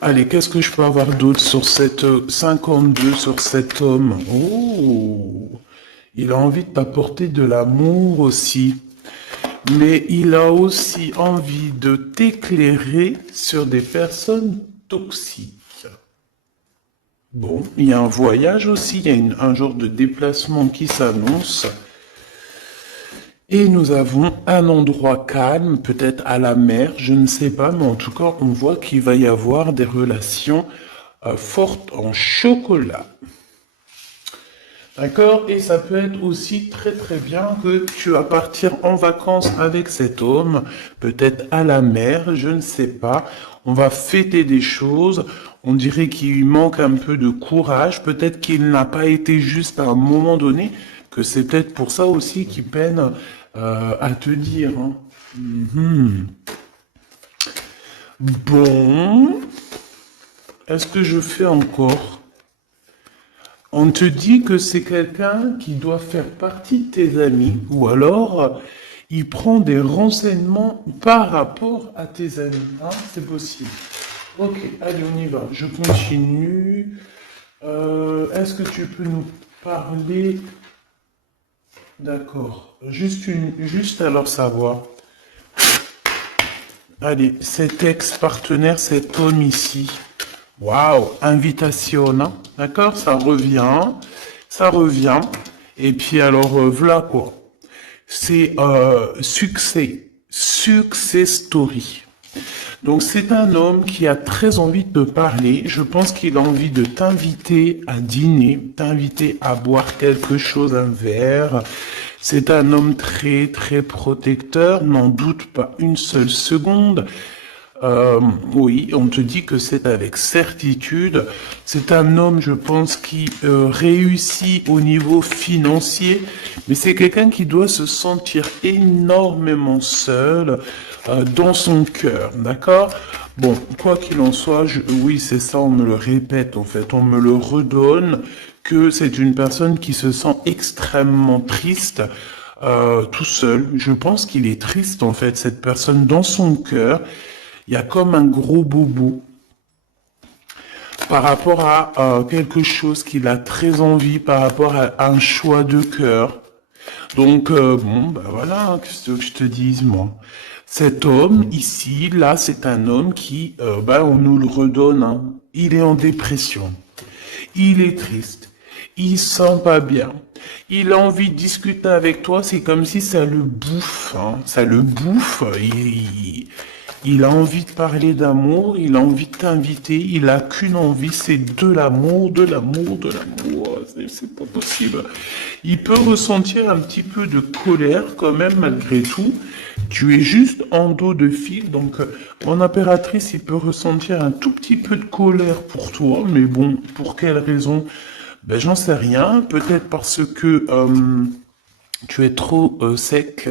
Allez, qu'est-ce que je peux avoir d'autre sur cette 52 sur cet homme? Oh, il a envie de t'apporter de l'amour aussi. Mais il a aussi envie de t'éclairer sur des personnes toxiques. Bon, il y a un voyage aussi, il y a un genre de déplacement qui s'annonce. Et nous avons un endroit calme, peut-être à la mer, je ne sais pas, mais en tout cas, on voit qu'il va y avoir des relations fortes en chocolat. D'accord? Et ça peut être aussi très très bien que tu vas partir en vacances avec cet homme, peut-être à la mer, je ne sais pas. On va fêter des choses. On dirait qu'il lui manque un peu de courage. Peut-être qu'il n'a pas été juste à un moment donné, que c'est peut-être pour ça aussi qu'il peine à te dire, hein. Mhm. Bon, est-ce que je fais encore? On te dit que c'est quelqu'un qui doit faire partie de tes amis, ou alors il prend des renseignements par rapport à tes amis. Hein, c'est possible. Ok, allez, on y va. Je continue. Est-ce que tu peux nous parler? D'accord. Juste alors savoir. Allez, cet ex-partenaire, cet homme ici. Waouh, invitation, hein. D'accord, ça revient, ça revient. Et puis alors, voilà quoi. C'est success story. Donc c'est un homme qui a très envie de te parler. Je pense qu'il a envie de t'inviter à dîner, t'inviter à boire quelque chose, un verre. C'est un homme très très protecteur, n'en doute pas une seule seconde. Oui, on te dit que c'est avec certitude. C'est un homme, je pense, qui réussit au niveau financier, mais c'est quelqu'un qui doit se sentir énormément seul dans son cœur, d'accord? Bon, quoi qu'il en soit, oui, c'est ça, on me le répète, en fait, on me le redonne, que c'est une personne qui se sent extrêmement triste, tout seul. Je pense qu'il est triste, en fait, cette personne dans son cœur. Il y a comme un gros bobo par rapport à quelque chose qu'il a très envie, par rapport à un choix de cœur. Donc, bon, bah voilà, hein, qu'est-ce que je te dise, moi. Cet homme, ici, là, c'est un homme qui, bah, on nous le redonne, hein. Il est en dépression. Il est triste. Il sent pas bien. Il a envie de discuter avec toi. C'est comme si ça le bouffe, hein. Ça le bouffe. Il a envie de parler d'amour. Il a envie de t'inviter. Il a qu'une envie, c'est de l'amour, de l'amour, de l'amour. C'est pas possible. Il peut ressentir un petit peu de colère quand même malgré tout. Tu es juste en dos de fil, donc mon impératrice, il peut ressentir un tout petit peu de colère pour toi, mais bon, pour quelle raison? Ben j'en sais rien. Peut-être parce que tu es trop sec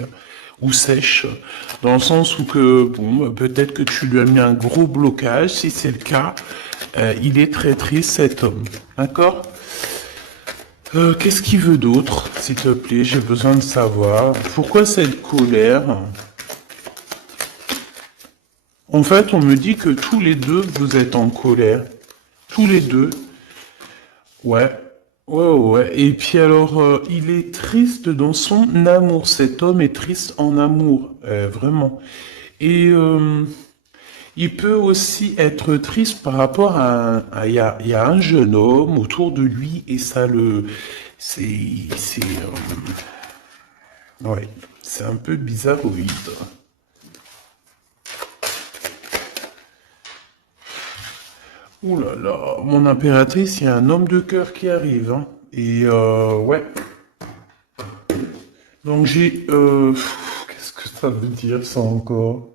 ou sèche, dans le sens où que bon, peut-être que tu lui as mis un gros blocage. Si c'est le cas, il est très triste cet homme, d'accord? Qu'est-ce qu'il veut d'autre, s'il te plaît? J'ai besoin de savoir. Pourquoi cette colère? En fait, on me dit que tous les deux, vous êtes en colère. Tous les deux. Ouais. Ouais, ouais. Et puis alors, il est triste dans son amour. Cet homme est triste en amour. Vraiment. Et il peut aussi être triste par rapport il y a un jeune homme autour de lui et ça le, ouais, c'est un peu bizarroïde. Ouh là là, mon impératrice, il y a un homme de cœur qui arrive, hein. Et ouais. Donc j'ai, qu'est-ce que ça veut dire ça encore?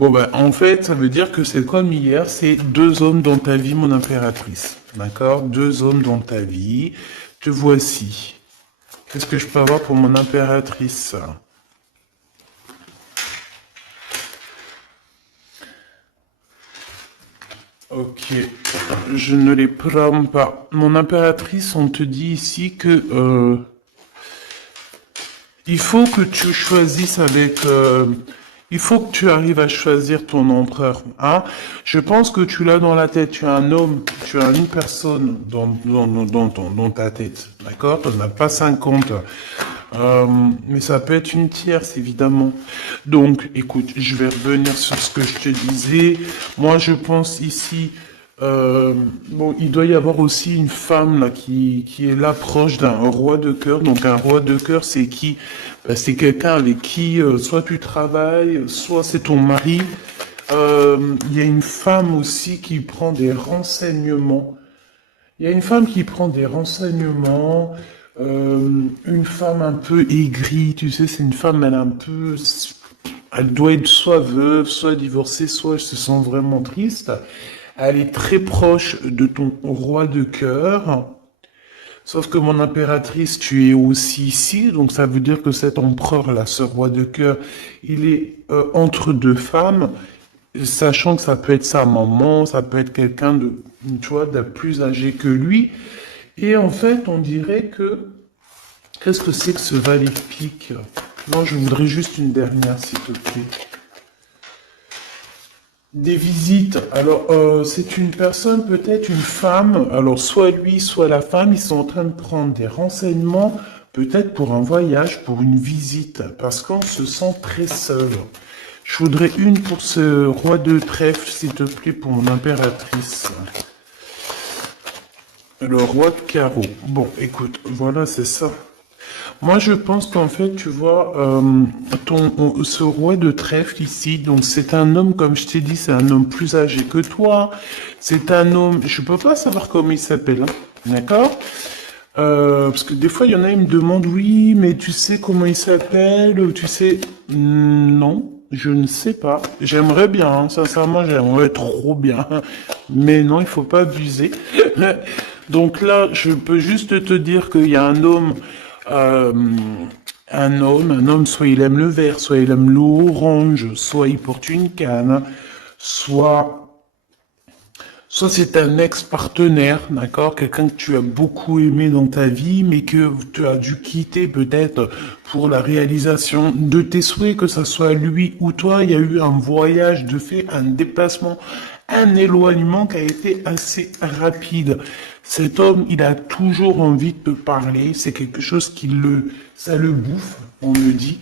Bon ben, en fait, ça veut dire que c'est comme hier, c'est deux hommes dans ta vie, mon impératrice. D'accord? Deux hommes dans ta vie. Te voici. Qu'est-ce que je peux avoir pour mon impératrice? Ok, je ne les prends pas. Mon impératrice, on te dit ici que il faut que tu choisisses avec, Il faut que tu arrives à choisir ton empereur, hein. Je pense que tu l'as dans la tête. Tu as un homme, tu as une personne dans ta tête, d'accord? Tu n'en as pas 50. Mais ça peut être une tierce, évidemment. Donc, écoute, je vais revenir sur ce que je te disais. Moi, je pense ici, bon, il doit y avoir aussi une femme là qui est là proche d'un roi de cœur. Donc, un roi de cœur, c'est qui? Ben, c'est quelqu'un avec qui soit tu travailles, soit c'est ton mari. Il y a une femme aussi qui prend des renseignements. Il y a une femme qui prend des renseignements, une femme un peu aigrie, tu sais, c'est une femme, elle est un peu, elle doit être soit veuve, soit divorcée, soit elle se sent vraiment triste. Elle est très proche de ton roi de cœur. Sauf que mon impératrice, tu es aussi ici, donc ça veut dire que cet empereur-là, ce roi de cœur, il est entre deux femmes, sachant que ça peut être sa maman, ça peut être quelqu'un de, tu vois, de plus âgé que lui. Et en fait, on dirait que, qu'est-ce que c'est que ce valet pique? Non, je voudrais juste une dernière, s'il te plaît. Des visites. Alors, c'est une personne, peut-être une femme. Alors, soit lui, soit la femme, ils sont en train de prendre des renseignements, peut-être pour un voyage, pour une visite, parce qu'on se sent très seul. Je voudrais une pour ce roi de trèfle, s'il te plaît, pour mon impératrice. Le roi de carreau. Bon, écoute, voilà, c'est ça. Moi, je pense qu'en fait, tu vois, ce roi de trèfle ici, donc c'est un homme, comme je t'ai dit, c'est un homme plus âgé que toi. C'est un homme, je peux pas savoir comment il s'appelle, hein, d'accord? Parce que des fois, il y en a, ils me demandent, oui, mais tu sais comment il s'appelle, ou tu sais, non, je ne sais pas. J'aimerais bien, hein, sincèrement, j'aimerais trop bien, mais non, il faut pas abuser. Donc là, je peux juste te dire qu'il y a euh, un homme, soit il aime le vert, soit il aime l'orange, soit il porte une canne, soit c'est un ex-partenaire, d'accord? Quelqu'un que tu as beaucoup aimé dans ta vie, mais que tu as dû quitter peut-être pour la réalisation de tes souhaits, que ce soit lui ou toi. Il y a eu un voyage de fait, un déplacement, un éloignement qui a été assez rapide. Cet homme, il a toujours envie de te parler. C'est quelque chose ça le bouffe, on le dit.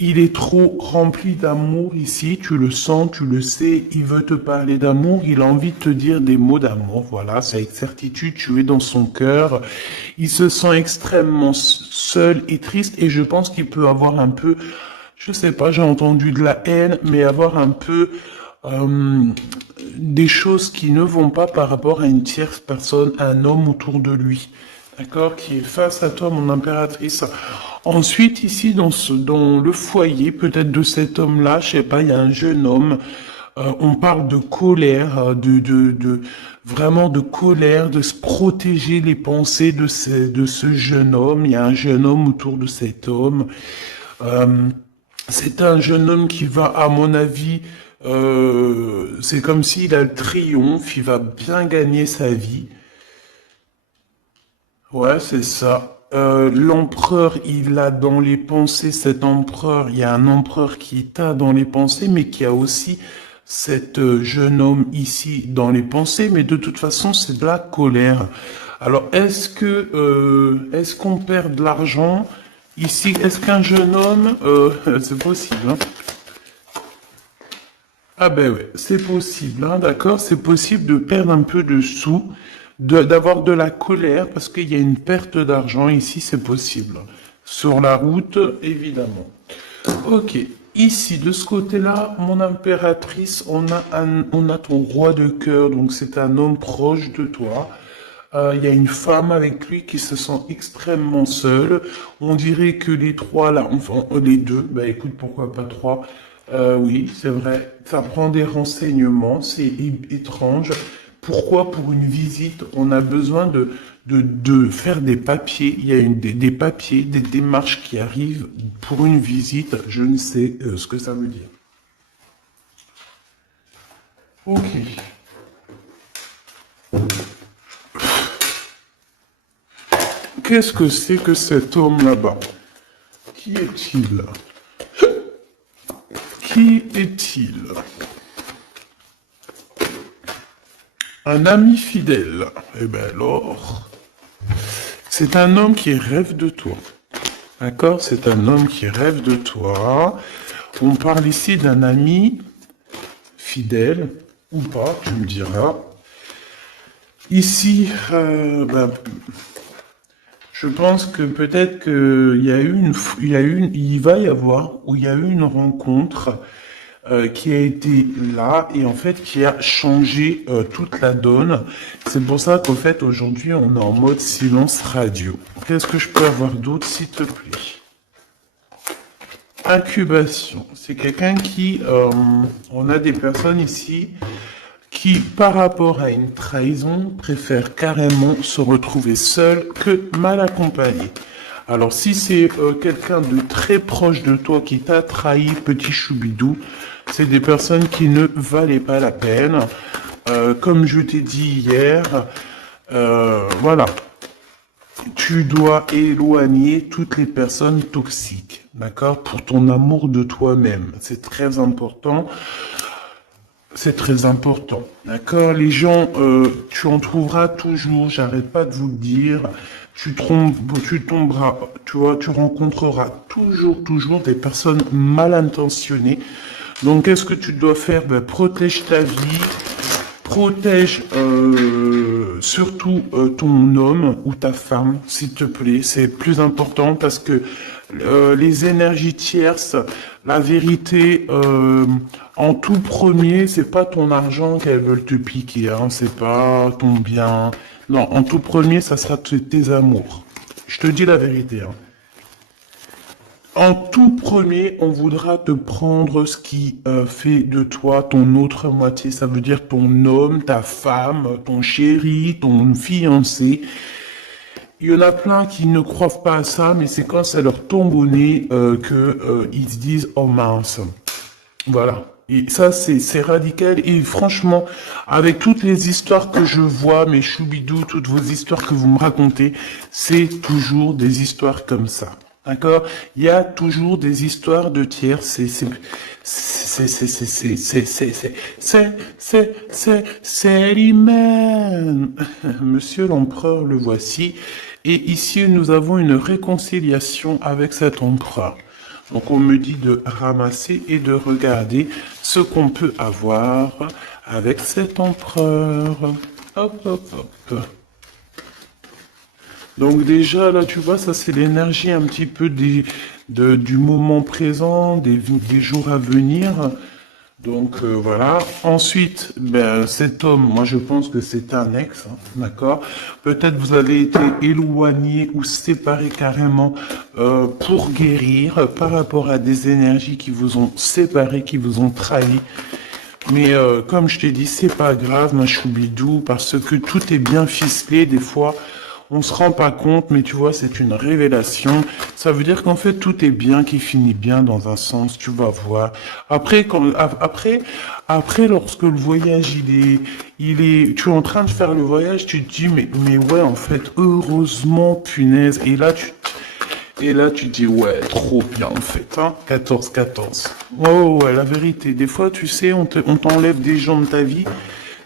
Il est trop rempli d'amour ici, tu le sens, tu le sais, il veut te parler d'amour, il a envie de te dire des mots d'amour, voilà, c'est avec certitude, tu es dans son cœur. Il se sent extrêmement seul et triste et je pense qu'il peut avoir un peu, je sais pas, j'ai entendu de la haine, mais avoir un peu euh, des choses qui ne vont pas par rapport à une tierce personne, à un homme autour de lui. D'accord, qui est face à toi, mon impératrice. Ensuite, ici, dans le foyer, peut-être de cet homme-là, je sais pas, il y a un jeune homme. On parle de colère, vraiment de colère, de se protéger les pensées de ce jeune homme. Il y a un jeune homme autour de cet homme. Euh, c'est un jeune homme qui va, à mon avis, c'est comme s'il a le triomphe, il va bien gagner sa vie. Ouais, c'est ça. L'empereur, il a dans les pensées, cet empereur, il y a un empereur qui t'a dans les pensées, mais qui a aussi cet jeune homme ici dans les pensées, mais de toute façon, c'est de la colère. Alors, est-ce qu'on perd de l'argent ici? Est-ce qu'un jeune homme, c'est possible, hein? Ah ben ouais, c'est possible, hein, d'accord? C'est possible de perdre un peu de sous, d'avoir de la colère, parce qu'il y a une perte d'argent ici, c'est possible. Sur la route, évidemment. Ok, ici, de ce côté-là, mon impératrice, on a ton roi de cœur, donc c'est un homme proche de toi. Il y a une femme avec lui qui se sent extrêmement seule. On dirait que les trois là, enfin les deux, bah écoute, pourquoi pas trois? Oui, c'est vrai. Ça prend des renseignements, c'est étrange. Pourquoi pour une visite, on a besoin de faire des papiers? Il y a des papiers, des démarches qui arrivent pour une visite. Je ne sais ce que ça veut dire. Ok. Qu'est-ce que c'est que cet homme là-bas? Qui est-il? Qui est-il? Un ami fidèle. Eh bien alors, c'est un homme qui rêve de toi. D'accord? C'est un homme qui rêve de toi. On parle ici d'un ami fidèle, ou pas, tu me diras. Ici, je pense que peut-être qu'il y a eu il va y avoir, ou il y a eu une rencontre qui a été là et en fait qui a changé toute la donne. C'est pour ça qu'en fait aujourd'hui on est en mode silence radio. Qu'est-ce que je peux avoir d'autre s'il te plaît? Incubation. C'est quelqu'un qui, on a des personnes ici qui, par rapport à une trahison, préfèrent carrément se retrouver seul que mal accompagné. Alors si c'est quelqu'un de très proche de toi qui t'a trahi, petit choubidou, c'est des personnes qui ne valaient pas la peine. Comme je t'ai dit hier, voilà. Tu dois éloigner toutes les personnes toxiques, d'accord, pour ton amour de toi-même. C'est très important. C'est très important, d'accord. Les gens, tu en trouveras toujours. J'arrête pas de vous le dire. Tu tomberas, tu vois, tu rencontreras toujours des personnes mal intentionnées. Donc, qu'est-ce que tu dois faire? Ben, protège ta vie. Protège surtout ton homme ou ta femme, s'il te plaît. C'est plus important parce que les énergies tierces, la vérité, en tout premier, c'est pas ton argent qu'elles veulent te piquer, hein, c'est pas ton bien. Non, en tout premier, ça sera tes amours. Je te dis la vérité, hein. En tout premier, on voudra te prendre ce qui fait de toi ton autre moitié. Ça veut dire ton homme, ta femme, ton chéri, ton fiancé. Il y en a plein qui ne croient pas à ça, mais c'est quand ça leur tombe au nez que ils se disent « Oh mince ». Voilà. Et ça, c'est radical. Et franchement, avec toutes les histoires que je vois, mes choubidous, toutes vos histoires que vous me racontez, c'est toujours des histoires comme ça. D'accord? Il y a toujours des histoires de tiers. C'est l'humain. Monsieur l'empereur, le voici. Et ici, nous avons une réconciliation avec cet empereur. Donc, on me dit de ramasser et de regarder ce qu'on peut avoir avec cet empereur. Hop, hop, hop. Donc déjà, là, tu vois, ça c'est l'énergie un petit peu du moment présent, des jours à venir. Donc voilà. Ensuite, ben, cet homme, moi je pense que c'est un ex, hein, d'accord. Peut-être vous avez été éloigné ou séparé carrément pour guérir par rapport à des énergies qui vous ont séparé, qui vous ont trahi. Mais comme je t'ai dit, c'est pas grave, ma choubidou, parce que tout est bien ficelé. Des fois, on se rend pas compte, mais tu vois, c'est une révélation. Ça veut dire qu'en fait, tout est bien, qui finit bien dans un sens, tu vas voir. Après, lorsque le voyage, tu es en train de faire le voyage, tu te dis, mais ouais, en fait, heureusement, punaise. Et là, tu dis, ouais, trop bien, en fait, hein. 14-14. Oh, ouais, la vérité. Des fois, tu sais, on t'enlève des gens de ta vie.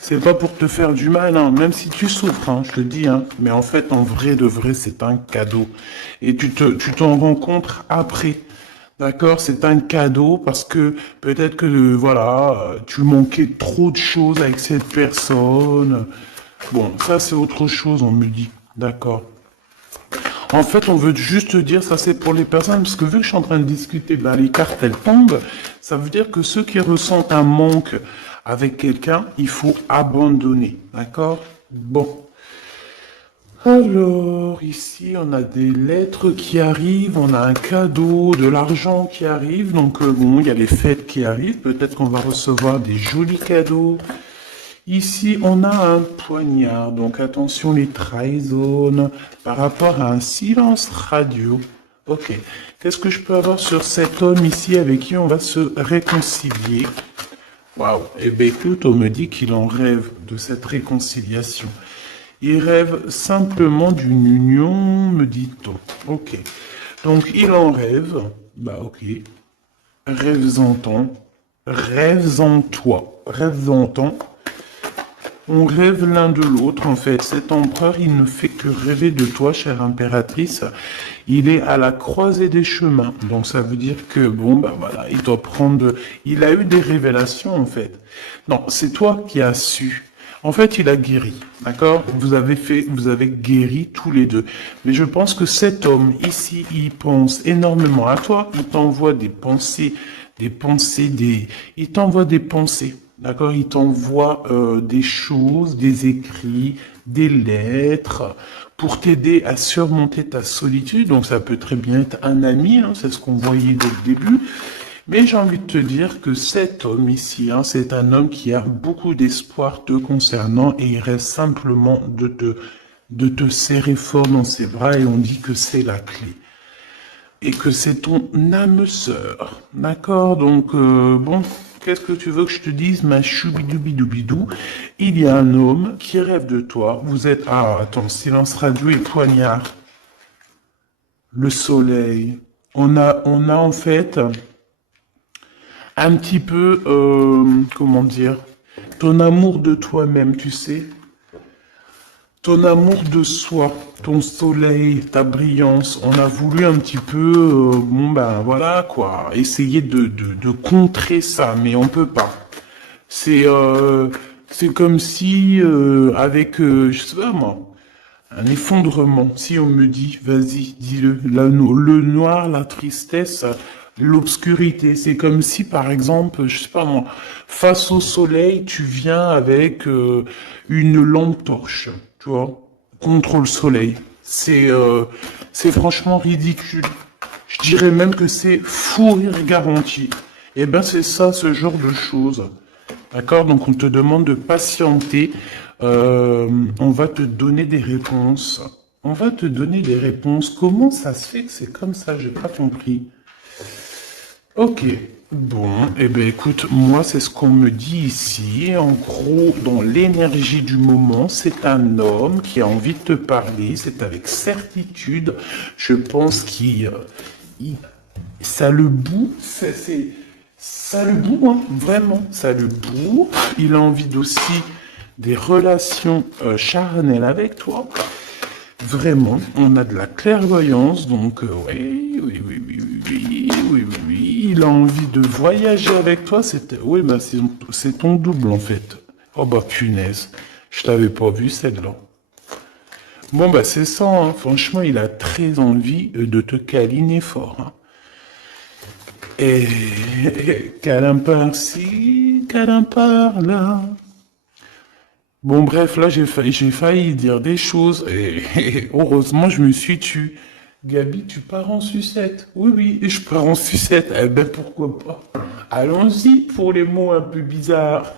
C'est pas pour te faire du mal, hein, même si tu souffres, hein, je te le dis, hein. Mais en fait, en vrai de vrai, c'est un cadeau. Et tu t'en rencontres après. D'accord? C'est un cadeau parce que peut-être que, voilà, tu manquais trop de choses avec cette personne. Bon, ça, c'est autre chose, on me dit. D'accord? En fait, on veut juste dire, ça c'est pour les personnes, parce que vu que je suis en train de discuter, ben, les cartes, elles tombent. Ça veut dire que ceux qui ressentent un manque avec quelqu'un, il faut abandonner. D'accord? Bon. Alors, ici, on a des lettres qui arrivent, on a un cadeau, de l'argent qui arrive. Donc, bon, il y a les fêtes qui arrivent. Peut-être qu'on va recevoir des jolis cadeaux. Ici, on a un poignard. Donc, attention, les trahisons par rapport à un silence radio. Ok. Qu'est-ce que je peux avoir sur cet homme ici avec qui on va se réconcilier? Waouh. Eh bien, écoute, on me dit qu'il en rêve de cette réconciliation. Il rêve simplement d'une union, me dit-on. Ok. Donc, il en rêve. Bah, ok. Rêves-en-t-on. rêves en toi, rêves en toi. On rêve l'un de l'autre, en fait. Cet empereur, il ne fait que rêver de toi, chère impératrice. Il est à la croisée des chemins. Donc, ça veut dire que, bon, ben voilà, il doit prendre... Il a eu des révélations, en fait. Non, c'est toi qui as su. En fait, il a guéri, d'accord? Vous avez guéri tous les deux. Mais je pense que cet homme, ici, il pense énormément à toi. Il t'envoie des pensées, il t'envoie des pensées. D'accord, il t'envoie des choses, des écrits, des lettres pour t'aider à surmonter ta solitude. Donc ça peut très bien être un ami, hein, c'est ce qu'on voyait dès le début. Mais j'ai envie de te dire que cet homme ici, hein, c'est un homme qui a beaucoup d'espoir te concernant et il reste simplement de te serrer fort dans ses bras et on dit que c'est la clé. Et que c'est ton âme sœur. D'accord? Donc, bon, qu'est-ce que tu veux que je te dise, ma choubidoubidoubidou? Il y a un homme qui rêve de toi. Vous êtes... Ah, attends, silence radio et poignard. Le soleil. On a en fait un petit peu, comment dire, ton amour de toi-même, tu sais. Ton amour de soi, ton soleil, ta brillance, on a voulu un petit peu, bon ben voilà quoi, essayer de contrer ça, mais on peut pas. C'est comme si, avec, je sais pas moi, un effondrement, si on me dit, vas-y, dis-le, le noir, la tristesse, l'obscurité, c'est comme si par exemple, je sais pas moi, face au soleil, tu viens avec une lampe torche, tu vois, contre le soleil. C'est franchement ridicule. Je dirais même que c'est fou rire garanti. Et ben c'est ça, ce genre de choses. D'accord? Donc on te demande de patienter. On va te donner des réponses. On va te donner des réponses. Comment ça se fait que c'est comme ça? J'ai pas compris. Ok. Bon, eh ben écoute, moi c'est ce qu'on me dit ici. En gros, dans l'énergie du moment, c'est un homme qui a envie de te parler. C'est avec certitude. Je pense ça le boue. Ça le boue, hein, vraiment. Ça le boue. Il a envie d'aussi des relations charnelles avec toi. Vraiment, on a de la clairvoyance, donc oui, il a envie de voyager avec toi, oui, bah, c'est ton double en fait. Oh bah punaise, je t'avais pas vu celle-là. Bon bah c'est ça, hein. Franchement, il a très envie de te câliner fort. Hein. Et câlin par-ci, câlin par-là. Bon, bref, là, j'ai failli dire des choses et heureusement, je me suis tu. Gabi, tu pars en sucette. Oui, oui, je pars en sucette. Eh ben, pourquoi pas. Allons-y pour les mots un peu bizarres.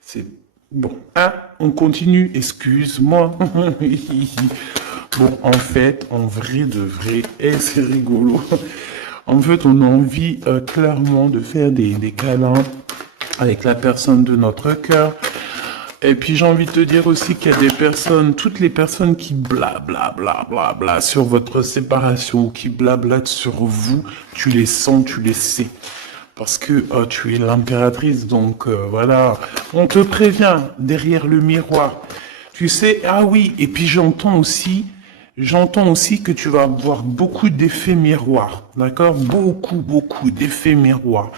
C'est bon. Ah, on continue. Excuse-moi. Bon, en fait, en vrai de vrai, c'est rigolo. En fait, on a envie clairement de faire des câlins avec la personne de notre cœur. Et puis j'ai envie de te dire aussi qu'il y a des personnes, toutes les personnes qui bla sur votre séparation, qui blablatent sur vous, tu les sens, tu les sais. Parce que tu es l'impératrice, donc voilà. On te prévient derrière le miroir. Tu sais, ah oui, et puis j'entends aussi que tu vas avoir beaucoup d'effets miroirs, d'accord? Beaucoup d'effets miroirs.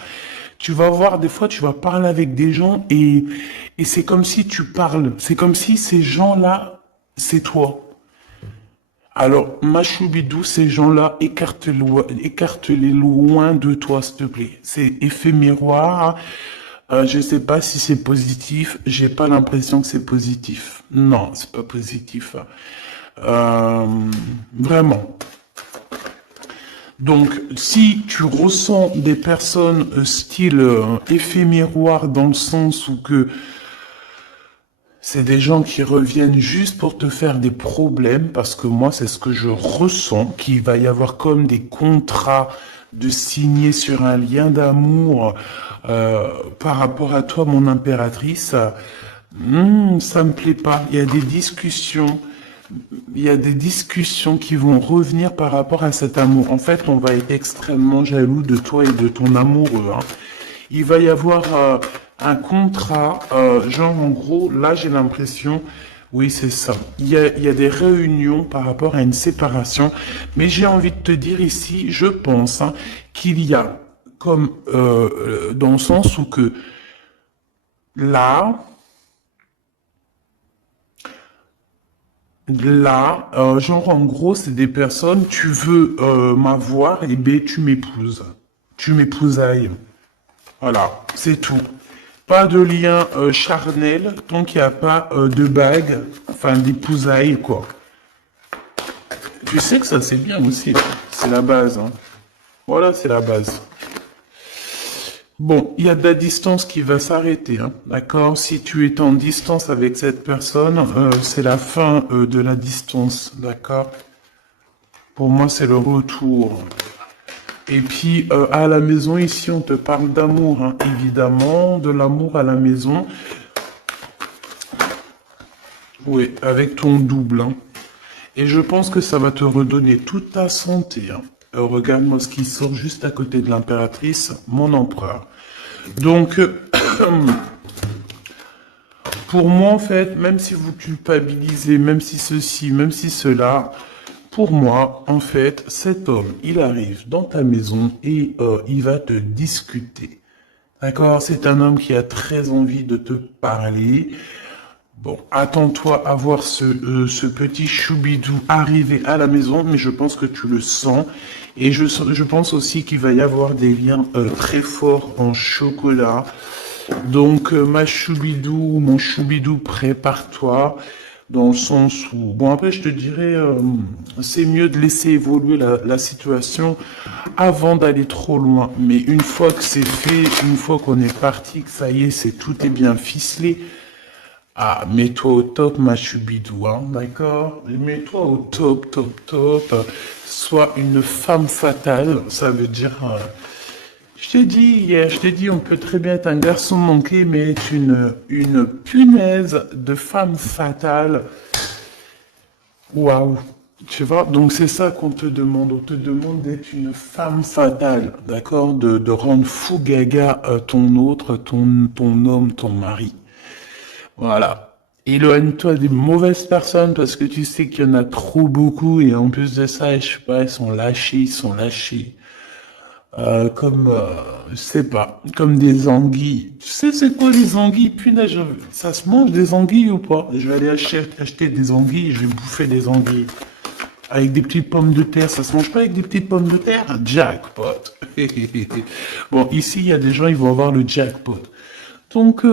Tu vas voir, des fois, tu vas parler avec des gens et c'est comme si tu parles. C'est comme si ces gens-là, c'est toi. Alors, ma choubidou, ces gens-là, écarte-les loin de toi, s'il te plaît. C'est effet miroir. Je sais pas si c'est positif. J'ai pas l'impression que c'est positif. Non, c'est pas positif. Vraiment. Donc, si tu ressens des personnes style effet miroir dans le sens où que c'est des gens qui reviennent juste pour te faire des problèmes, parce que moi, c'est ce que je ressens, qu'il va y avoir comme des contrats de signer sur un lien d'amour par rapport à toi, mon impératrice, ça me plaît pas. Il y a des discussions, il y a des discussions qui vont revenir par rapport à cet amour. En fait, on va être extrêmement jaloux de toi et de ton amoureux, hein. Il va y avoir un contrat, genre en gros, là j'ai l'impression, oui c'est ça, il y a des réunions par rapport à une séparation, mais j'ai envie de te dire ici, je pense hein, qu'il y a comme dans le sens où que là, genre en gros, c'est des personnes, tu veux m'avoir, et ben tu m'épouses. Tu m'épousailles. Voilà, c'est tout. Pas de lien charnel tant qu'il n'y a pas de bague, enfin d'épousailles, quoi. Tu sais que ça c'est bien aussi, c'est la base. Hein. Voilà, c'est la base. Bon, il y a de la distance qui va s'arrêter, hein, d'accord? Si tu es en distance avec cette personne, c'est la fin de la distance, d'accord? Pour moi, c'est le retour. Et puis, à la maison, ici, on te parle d'amour, hein, évidemment, de l'amour à la maison. Oui, avec ton double, hein. Et je pense que ça va te redonner toute ta santé, hein. Regarde-moi ce qui sort juste à côté de l'impératrice, mon empereur. Donc, pour moi, en fait, même si vous culpabilisez, même si ceci, même si cela, pour moi, en fait, cet homme, il arrive dans ta maison et il va te discuter. D'accord? C'est un homme qui a très envie de te parler. Bon, attends-toi à voir ce petit choubidou arriver à la maison, mais je pense que tu le sens. Et je pense aussi qu'il va y avoir des liens très forts en chocolat. Donc, ma choubidou, mon choubidou, prépare-toi. Dans le sens où... Bon, après, je te dirais, c'est mieux de laisser évoluer la situation avant d'aller trop loin. Mais une fois que c'est fait, une fois qu'on est parti, que ça y est, tout est bien ficelé, ah, mets-toi au top, ma choubidou, hein, d'accord? Mets-toi au top, top, top. Sois une femme fatale, ça veut dire... je t'ai dit hier, je t'ai dit, on peut très bien être un garçon manqué, mais être une punaise de femme fatale. Waouh! Tu vois, donc c'est ça qu'on te demande. On te demande d'être une femme fatale, d'accord? De rendre fou gaga ton autre, ton homme, ton mari. Voilà. Éloigne-toi des mauvaises personnes parce que tu sais qu'il y en a trop beaucoup et en plus de ça, je sais pas, ils sont lâchés. Comme, je sais pas, comme des anguilles. Tu sais c'est quoi les anguilles? Punaise, ça se mange des anguilles ou pas? Je vais aller acheter des anguilles et je vais bouffer des anguilles. Avec des petites pommes de terre, ça se mange pas avec des petites pommes de terre? Jackpot. Bon, ici, il y a des gens, ils vont avoir le jackpot. Donc,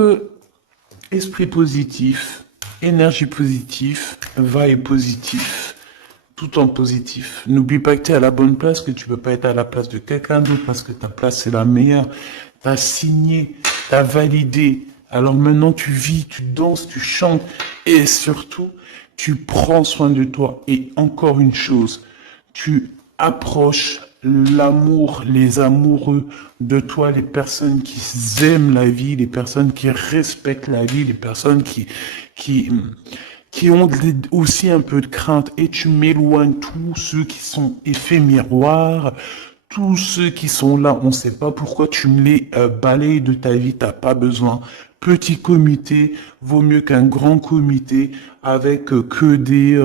esprit positif, énergie positive, vibe positif, tout en positif. N'oublie pas que tu es à la bonne place, que tu peux pas être à la place de quelqu'un d'autre parce que ta place c'est la meilleure. T'as signé, t'as validé. Alors maintenant tu vis, tu danses, tu chantes et surtout tu prends soin de toi. Et encore une chose, tu approches l'amour, les amoureux de toi, les personnes qui aiment la vie, les personnes qui respectent la vie, les personnes qui, qui ont aussi un peu de crainte. Et tu m'éloignes tous ceux qui sont effets miroirs, tous ceux qui sont là, on ne sait pas pourquoi tu me les balayes de ta vie, t'as pas besoin. Petit comité vaut mieux qu'un grand comité avec que des